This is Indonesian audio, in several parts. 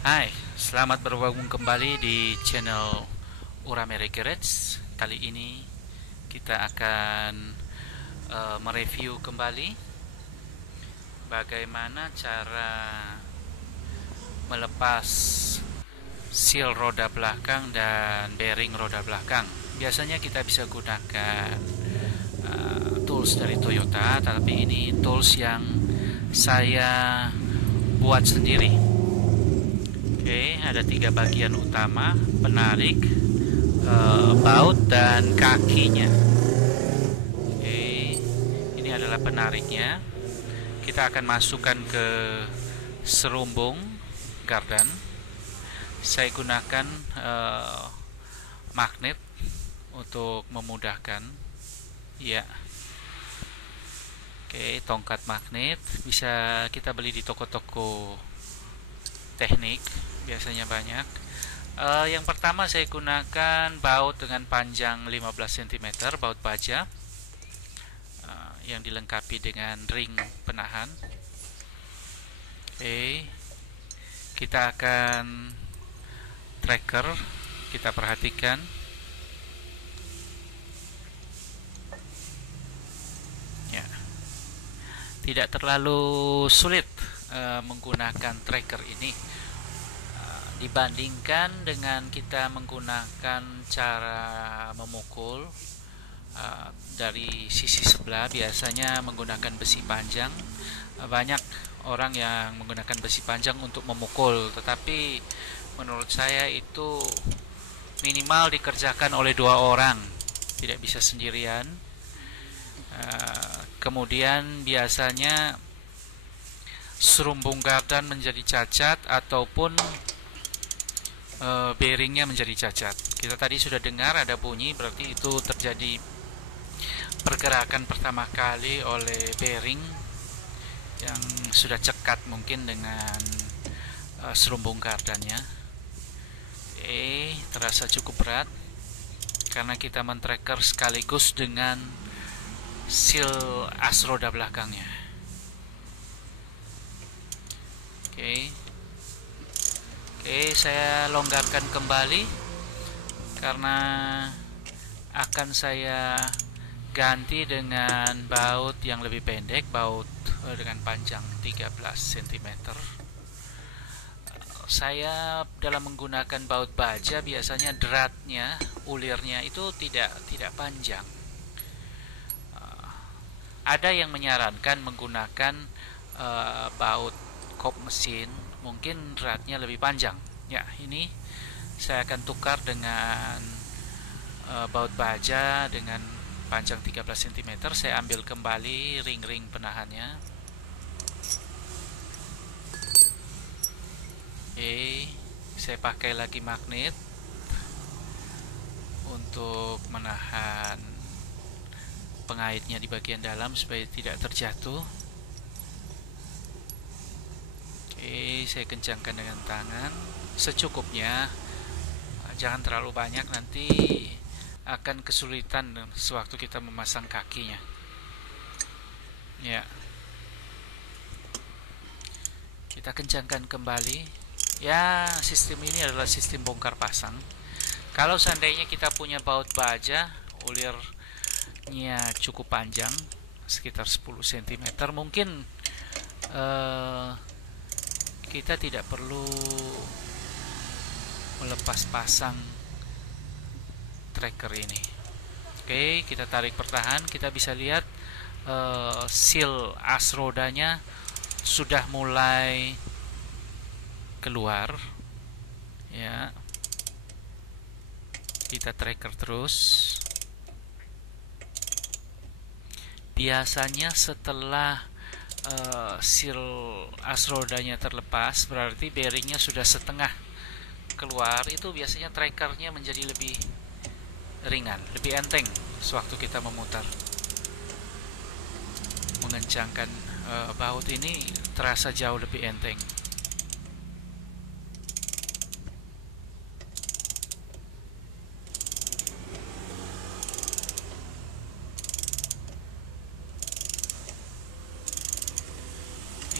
Hai, selamat bergabung kembali di channel Uramere Garage. Kali ini kita akan mereview kembali bagaimana cara melepas seal roda belakang dan bearing roda belakang. Biasanya kita bisa gunakan tools dari Toyota, tapi ini tools yang saya buat sendiri. Oke, ada tiga bagian utama: penarik, baut, dan kakinya. Oke, ini adalah penariknya. Kita akan masukkan ke serumbung gardan. Saya gunakan magnet untuk memudahkan. Ya, oke, tongkat magnet bisa kita beli di toko-toko teknik, biasanya banyak. Yang pertama saya gunakan baut dengan panjang 15 cm, baut baja, yang dilengkapi dengan ring penahan. Oke, kita akan tracker, kita perhatikan. Ya, tidak terlalu sulit menggunakan tracker ini dibandingkan dengan kita menggunakan cara memukul dari sisi sebelah. Biasanya menggunakan besi panjang. Banyak orang yang menggunakan besi panjang untuk memukul, tetapi menurut saya itu minimal dikerjakan oleh dua orang, tidak bisa sendirian. Kemudian biasanya serumbung gardan menjadi cacat ataupun bearingnya menjadi cacat. Kita tadi sudah dengar ada bunyi, berarti itu terjadi pergerakan pertama kali oleh bearing yang sudah cekat mungkin dengan serumbung gardannya. Terasa cukup berat karena kita men-tracker sekaligus dengan seal as roda belakangnya. Oke, saya longgarkan kembali karena akan saya ganti dengan baut yang lebih pendek, baut dengan panjang 13 cm. Saya dalam menggunakan baut baja biasanya dratnya, ulirnya itu tidak panjang. Ada yang menyarankan menggunakan baut kop mesin, mungkin dratnya lebih panjang. Ya, ini saya akan tukar dengan baut baja dengan panjang 13 cm. Saya ambil kembali ring-ring penahannya. Saya pakai lagi magnet untuk menahan pengaitnya di bagian dalam supaya tidak terjatuh. Saya kencangkan dengan tangan secukupnya, jangan terlalu banyak, nanti akan kesulitan sewaktu kita memasang kakinya. Ya, kita kencangkan kembali. Ya, sistem ini adalah sistem bongkar pasang. Kalau seandainya kita punya baut baja, ulirnya cukup panjang, sekitar 10 cm, mungkin kita tidak perlu melepas pasang tracker ini. Oke, kita tarik pertahan, kita bisa lihat seal as rodanya sudah mulai keluar. Ya, kita tracker terus. Biasanya setelah seal as rodanya terlepas, berarti bearingnya sudah setengah keluar. Itu biasanya trackernya menjadi lebih ringan, lebih enteng sewaktu kita memutar. Mengencangkan baut ini terasa jauh lebih enteng.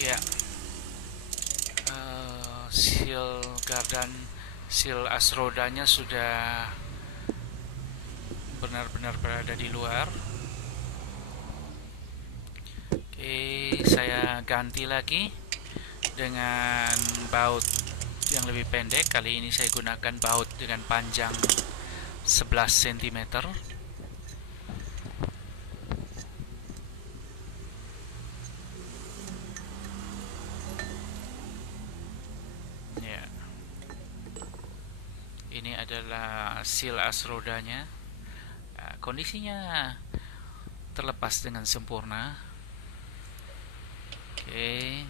Ya, seal seal as rodanya sudah benar-benar berada di luar. Oke, saya ganti lagi dengan baut yang lebih pendek. Kali ini saya gunakan baut dengan panjang 11 cm. Ya. Ini adalah seal as rodanya. Nah, kondisinya terlepas dengan sempurna. Oke.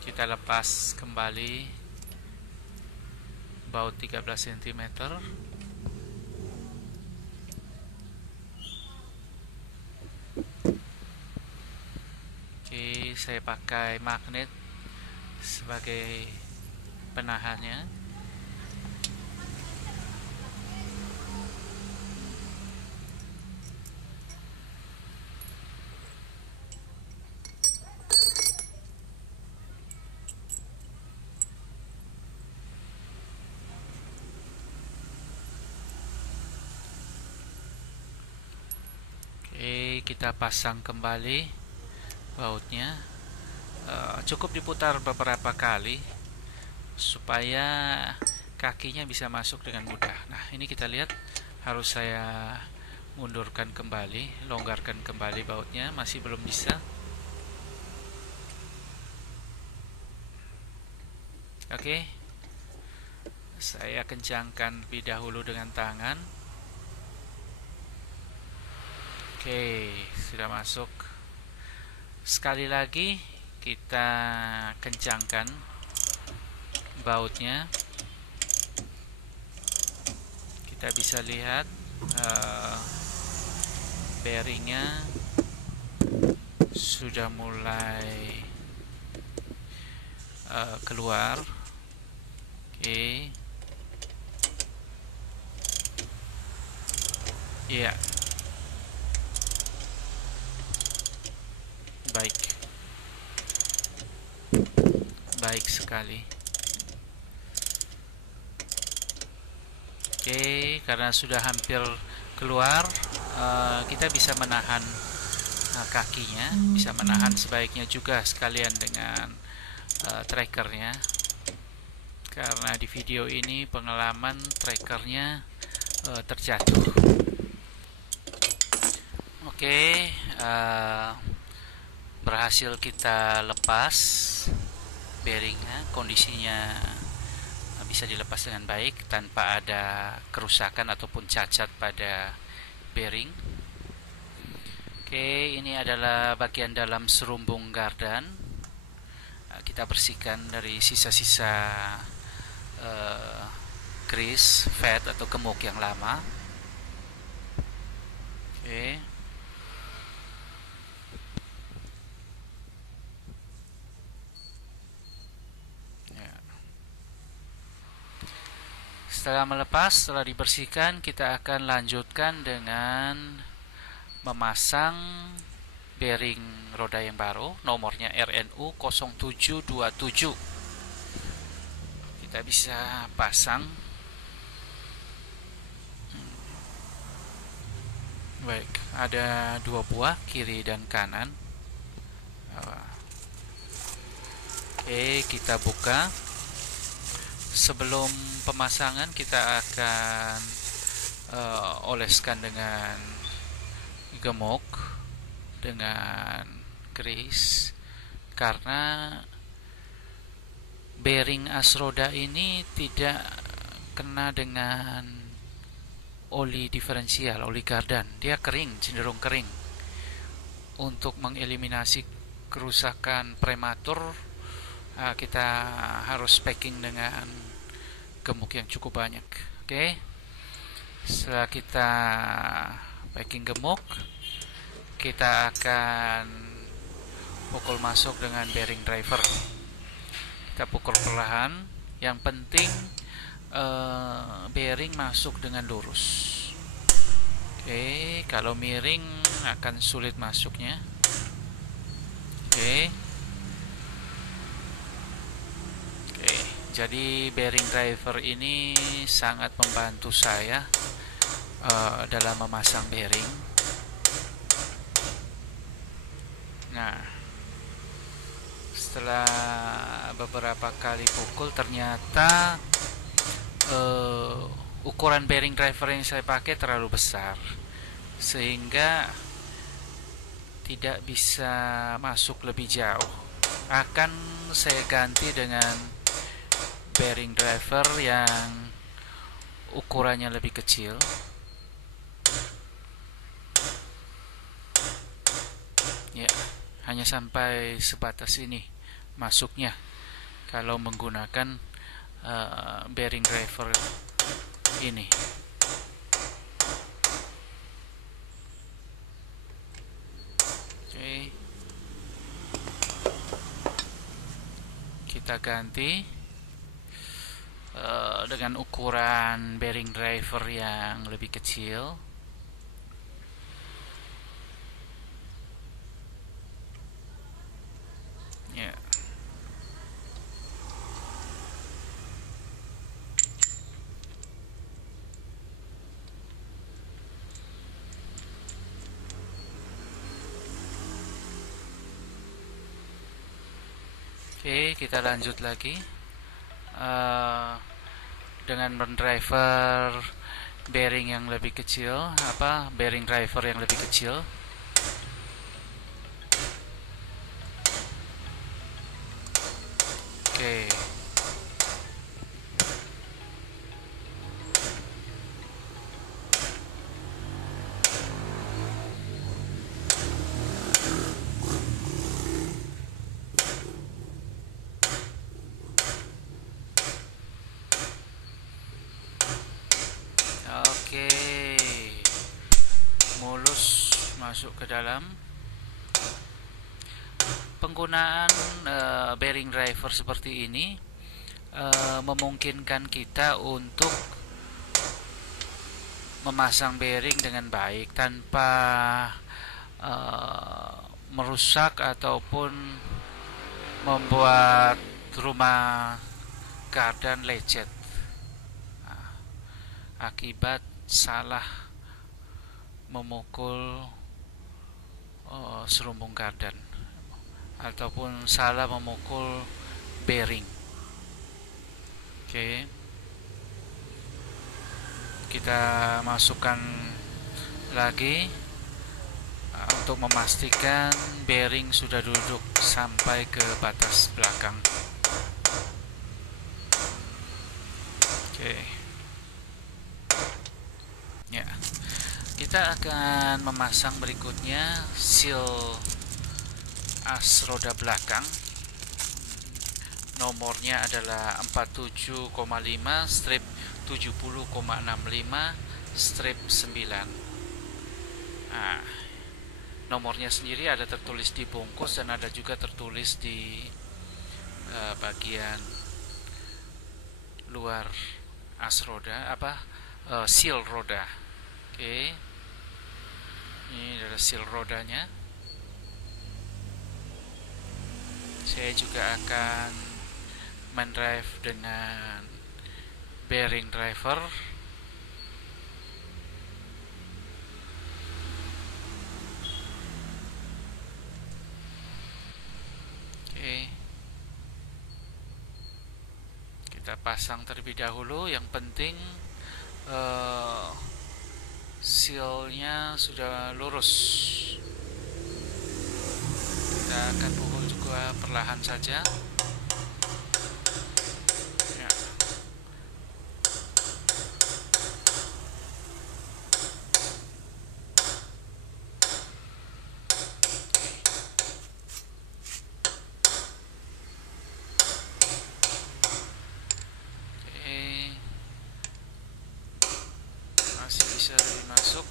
Kita lepas kembali baut 13 cm. Oke, saya pakai magnet sebagai penahannya. Oke, kita pasang kembali bautnya. Cukup diputar beberapa kali supaya kakinya bisa masuk dengan mudah. Nah, ini kita lihat harus saya mundurkan kembali, longgarkan kembali bautnya, masih belum bisa. Oke, saya kencangkan lebih dahulu dengan tangan. Oke, sudah masuk. Sekali lagi kita kencangkan bautnya. Kita bisa lihat bearingnya sudah mulai keluar. Oke. Iya. Baik sekali. Oke, karena sudah hampir keluar, kita bisa menahan kakinya, bisa menahan sebaiknya juga sekalian dengan trackernya, karena di video ini pengalaman trackernya terjatuh. Oke, berhasil kita lepas bearingnya, kondisinya bisa dilepas dengan baik tanpa ada kerusakan ataupun cacat pada bearing. Oke, ini adalah bagian dalam serumbung gardan. Kita bersihkan dari sisa-sisa grease, fat atau gemuk yang lama. Oke. Setelah melepas, setelah dibersihkan, kita akan lanjutkan dengan memasang bearing roda yang baru, nomornya RNU 0727. Kita bisa pasang. Baik, ada dua buah, kiri dan kanan. Oke, kita buka. Sebelum pemasangan kita akan oleskan dengan gemuk, dengan grease, karena bearing as roda ini tidak kena dengan oli diferensial, oli gardan. Dia kering, cenderung kering. Untuk mengeliminasi kerusakan prematur, kita harus packing dengan gemuk yang cukup banyak. Oke. Setelah kita packing gemuk, kita akan pukul masuk dengan bearing driver. Kita pukul perlahan. Yang penting bearing masuk dengan lurus. Oke, kalau miring akan sulit masuknya. Oke. Jadi bearing driver ini sangat membantu saya dalam memasang bearing. Nah, setelah beberapa kali pukul, ternyata ukuran bearing driver yang saya pakai terlalu besar, sehingga tidak bisa masuk lebih jauh. Akan saya ganti dengan bearing driver yang ukurannya lebih kecil. Ya, hanya sampai sebatas ini masuknya kalau menggunakan bearing driver ini. Oke, kita ganti dengan ukuran bearing driver yang lebih kecil. Ya. Oke, kita lanjut lagi dengan driver bearing yang lebih kecil, bearing driver yang lebih kecil. Oke. Oke, mulus masuk ke dalam. Penggunaan bearing driver seperti ini memungkinkan kita untuk memasang bearing dengan baik tanpa merusak ataupun membuat rumah garden lecet akibat salah memukul serumbung garden ataupun salah memukul bearing. Oke, kita masukkan lagi untuk memastikan bearing sudah duduk sampai ke batas belakang. Oke. Ya. Kita akan memasang berikutnya seal as roda belakang. Nomornya adalah 47,5 strip 70,65 strip 9. Nah, nomornya sendiri ada tertulis di bungkus dan ada juga tertulis di bagian luar as roda, seal roda. Oke. Ini adalah seal rodanya. Saya juga akan mendrive dengan bearing driver. Oke. Kita pasang terlebih dahulu. Yang penting sealnya sudah lurus. Kita akan pukul juga perlahan saja. Ya. Oke. Masih bisa lebih masuk.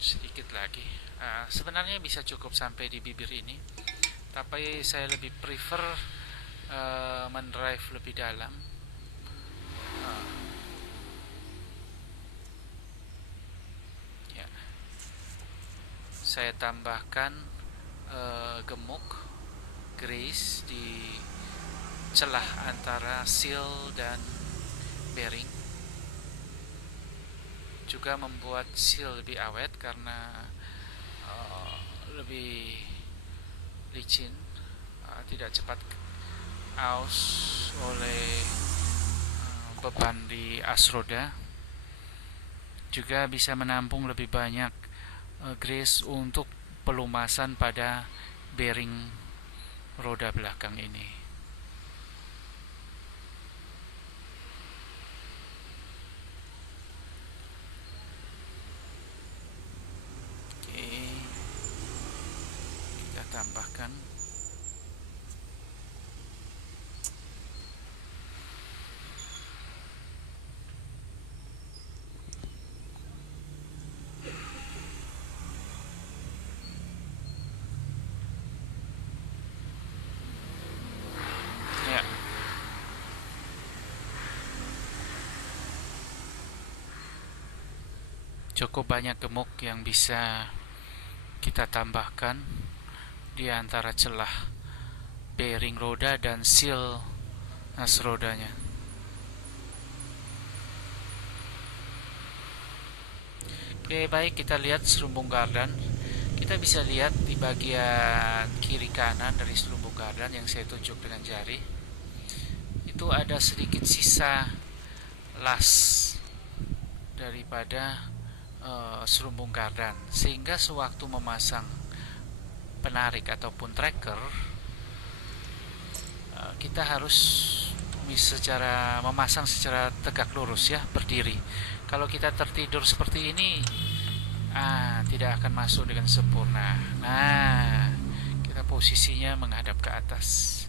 Sedikit lagi. Sebenarnya bisa cukup sampai di bibir ini, tapi saya lebih prefer mendrive lebih dalam. Ya. Saya tambahkan gemuk grease di celah antara seal dan bearing, juga membuat seal lebih awet karena lebih licin, tidak cepat aus oleh beban di as roda. Juga bisa menampung lebih banyak grease untuk pelumasan pada bearing roda belakang ini. Oke, kita tambahkan. Ya, cukup banyak gemuk yang bisa kita tambahkan di antara celah bearing roda dan seal as rodanya. Oke, baik, kita lihat serumbung gardan. Kita bisa lihat di bagian kiri kanan dari serumbung gardan yang saya tunjuk dengan jari. Itu ada sedikit sisa las daripada serumbung gardan, sehingga sewaktu memasang penarik ataupun tracker, kita harus memasang secara tegak lurus ya, berdiri. Kalau kita tertidur seperti ini, tidak akan masuk dengan sempurna. Nah, kita posisinya menghadap ke atas.